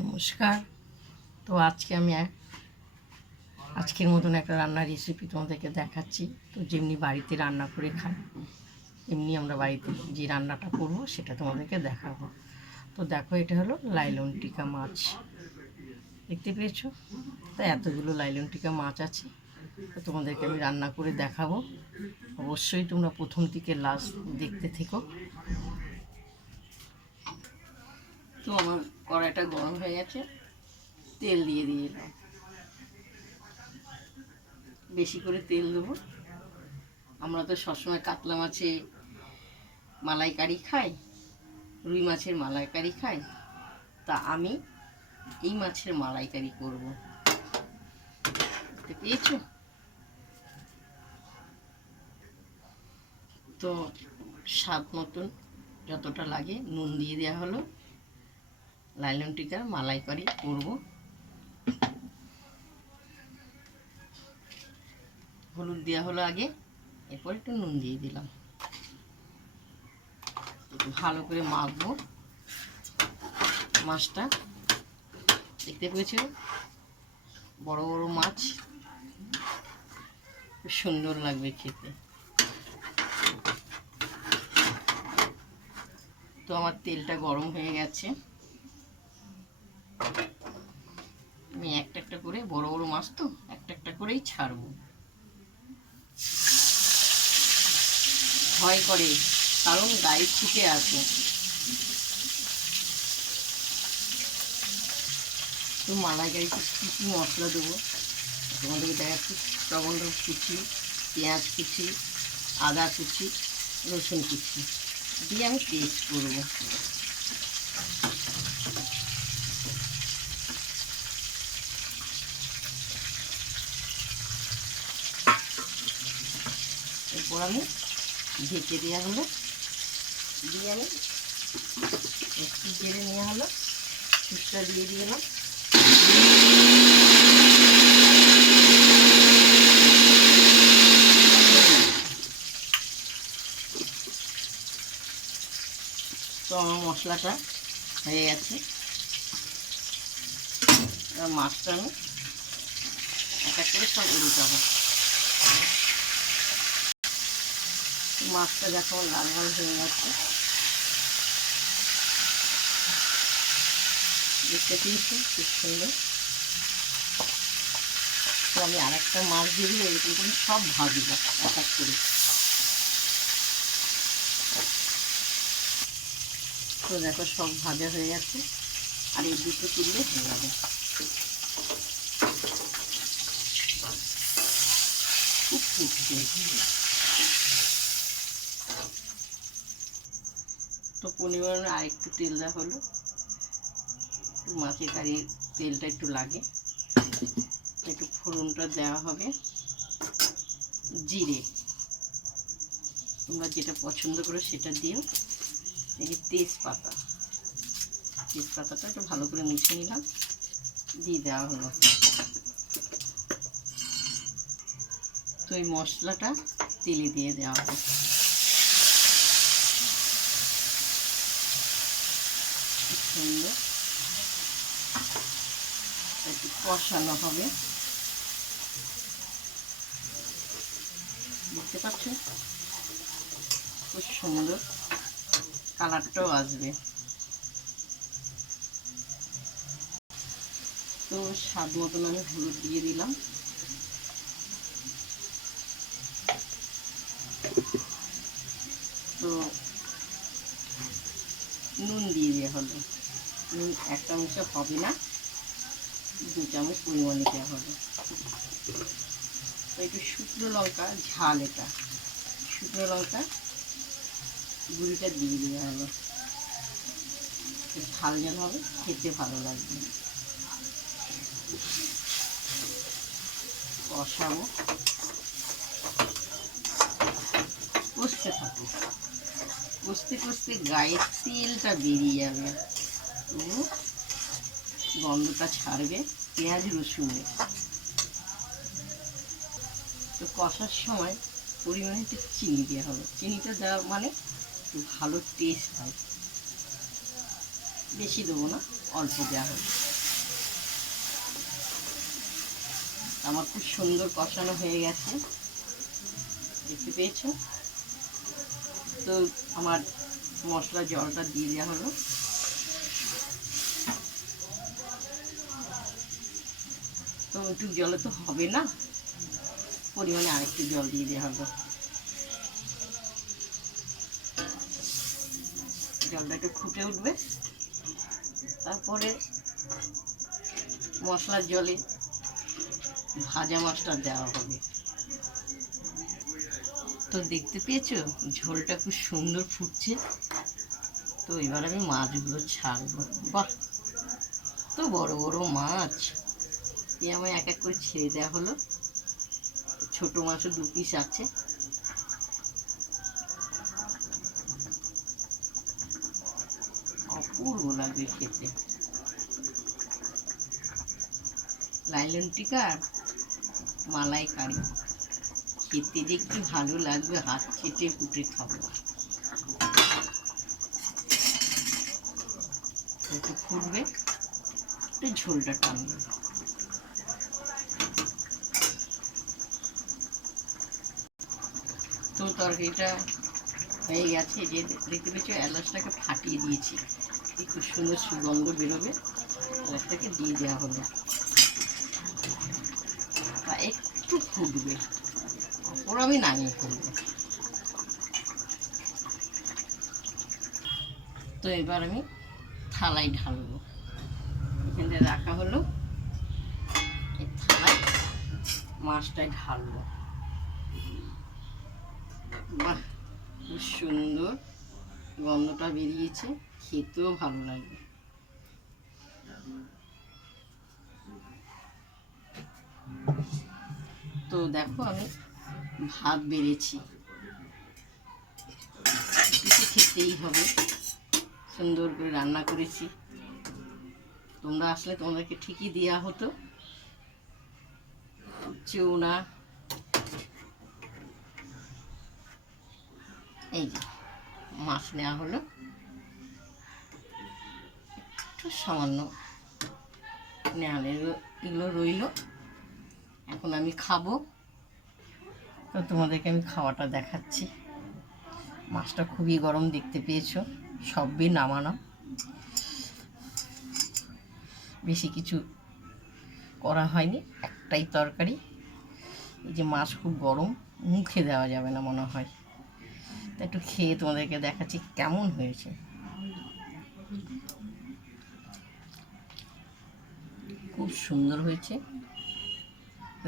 নমস্কার। তো আজকের মতন একটা রান্নার রেসিপি তোমাদেরকে দেখাচ্ছি। তো যেমনি বাড়িতে রান্না করে খাই, এমনি আমরা বাড়িতে যে রান্নাটা করব সেটা তোমাদেরকে দেখাবো। তো দেখো, এটা হলো লাইলন টিকা মাছ, দেখতে পেয়েছো? তো এতগুলো লাইলন টিকা মাছ আছে, তো তোমাদেরকে আমি রান্না করে দেখাবো। অবশ্যই তোমরা প্রথম থেকে লাস্ট দেখতে থেকো। তো আমার কড়াইটা গরম হয়ে গেছে, তেল দিয়ে দিলাম। বেশি করে তেল দেবো। আমরা তো সবসময় কাতলা মাছে মালাইকারি খাই, রুই মাছের মালাইকারি খাই, তা আমি এই মাছের মালাইকারি করব। দেখতে পেয়েছো? তো স্বাদ মতন যতটা লাগে নুন দিয়ে দেওয়া হলো। লাইলন টিকার মালাইকারি করব। হলুদ দেওয়া হলো আগে, এরপর একটু নুন দিয়ে দিলাম। একটু ভালো করে মাখবো মাছটা। দেখতে পেয়েছো? বড় বড় মাছ, খুব সুন্দর লাগবে খেতে। তো আমার তেলটা গরম হয়ে গেছে, আমি একটা একটা করে, বড় বড় মাছ তো একটা একটা করেই ছাড়বো। ভয় করে, কারণ গায়ে ছিটে আছে। তো মালাইকারিতে কী কী মশলা দেবো তোমাদেরকে দেখাচ্ছি। টমেটো কুচি, পেঁয়াজ কুচি, আদা কুচি, রসুন কুচি দিয়ে আমি পেস্ট করবো। এরপর আমি ঢেকে দেওয়া হলো, দিয়ে আমি একটু জেরে নেওয়া হলো, ফুচকা দিয়ে দিলাম। তো আমার মশলাটা হয়ে গেছে, মাছটা আমি এক এক করে সব উল্টাবো। মাছটা দেখো লাল লাল হয়ে গেছে, দেখতে পেয়েছি খুব সুন্দর। তো আমি আর একটা মাছ দিয়ে দিলে এরকম করে সব ভাজবো এক এক করে। তো দেখো সব ভাজা হয়ে গেছে, আর এই দুটো তুললে হয়ে যাবে। খুব ফুটছে। তো পরিমাণে আর একটু তেল দেওয়া হলো, একটু মাছের কারি তেলটা একটু লাগে, একটু ফোড়নটা দেওয়া হবে। জিরে তোমরা যেটা পছন্দ করো সেটা দিও। এই যে তেজপাতাটা একটু ভালো করে মিশিয়ে নিলাম, দিয়ে দেওয়া হলো। তো এই মশলাটা তেলে দিয়ে দেওয়া হবে, সুন্দর একটু কষানো হবে। দেখতে পাচ্ছ খুব সুন্দর কালারটাও আসবে। তো স্বাদ মতন আমি হলুদ দিয়ে দিলাম। তো নুন দিয়ে দেওয়া হলো, নুন এক চামচ হবে না, 2 চামচ পরিমাণে দেওয়া হলো। তো একটু শুকনো লঙ্কা ঝাল, এটা শুকনো লঙ্কা গুঁড়িটা দিয়ে দেওয়া হলো, ঝাল ঝাল হবে, খেতে ভালো লাগবে। কষাবো, কষতে থাকো, কষতে কষতে গায়ের তেলটা বেরিয়ে যাবে, তো গন্ধটা ছাড়বে পেঁয়াজ রসুনের। তো কষার সময় পরিমাণে একটু চিনি দেওয়া হবে, চিনিটা দেওয়া মানে একটু ভালো টেস্ট হয়। বেশি দেবো না, অল্প দেওয়া হবে। আমার খুব সুন্দর কষানো হয়ে গেছে, দেখতে পেয়েছো? তো আমার মশলা জলটা দিয়ে দেওয়া হলো। তো একটু জলে তো হবে না, পরিমাণে আরেকটু জল দিয়ে দেওয়া হলো। জলটা একটু ফুটে উঠবে, তারপরে মশলার জলে ভাজা মাছটা দেওয়া হবে। তো দেখতে পেয়েছো ঝোলটা খুব সুন্দর ফুটছে। তো এবার আমি মাছগুলো ছাড়বো। বাহ, তো বড় বড় মাছ, আমায় এক এক করে ছেড়ে দেওয়া হলো। ছোট মাছও 2 পিস আছে। অপূর্ব লাগবে খেতে। লাইলন টিকার মালাইকারি খেতে যে কি ভালো লাগবে, হাত চেটে পুটে খাবো। একটু ফুটবে, একটু ঝোলটা টানবে। তো তরকারিটা হয়ে গেছে। যে দেখতে পেয়েছো এলাচটাকে ফাটিয়ে দিয়েছি, খুব সুন্দর সুগন্ধ বেরোবে। এলাচটাকে দিয়ে দেওয়া হলো, বা একটু ফুটবে, তারপর আমি নামিয়ে ফেলবো। তো এবার আমি থালায় ঢালবো। এখানে রাখা হলো, এই থালায় মাছটায় ঢালবো। বাহ, খুব সুন্দর গন্ধটা বেরিয়েছে, খেতেও ভালো লাগবে। তো দেখো আমি ভাত বেড়েছি, কিছু খেতেই হবে, সুন্দর করে রান্না করেছি। তোমরা আসলে তোমাদেরকে ঠিকই দেওয়া হতো, চেও না। এই যে মাছ নেওয়া হলো, একটু সামান্য নেওয়া এগুলো রইল। এখন আমি খাবো। তো তোমাদেরকে আমি খাওয়াটা দেখাচ্ছি। মাছটা খুবই গরম, দেখতে পেয়েছো, সবই নামানো, বেশি কিছু করা হয়নি, একটাই তরকারি। এই যে মাছ খুব গরম, মুখে দেওয়া যাবে না মনে হয়। তা একটু খেয়ে তোমাদেরকে দেখাচ্ছি কেমন হয়েছে। খুব সুন্দর হয়েছে।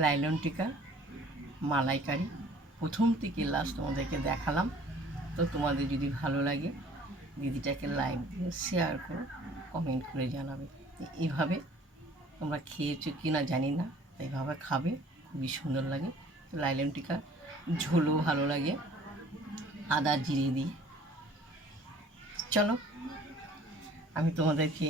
লাইলন টিকা মালাইকারি প্রথম থেকে লাস্ট তোমাদেরকে দেখালাম। তো তোমাদের যদি ভালো লাগে দিদিটাকে লাইক দিও, শেয়ার করো, কমেন্ট করে জানাবে। এইভাবে তোমরা খেয়েছো কি না জানি না, এইভাবে খাবে, খুবই সুন্দর লাগে। লাইলন টিকা ঝোলও ভালো লাগে আদা জিরে দিয়ে। চলো আমি তোমাদেরকে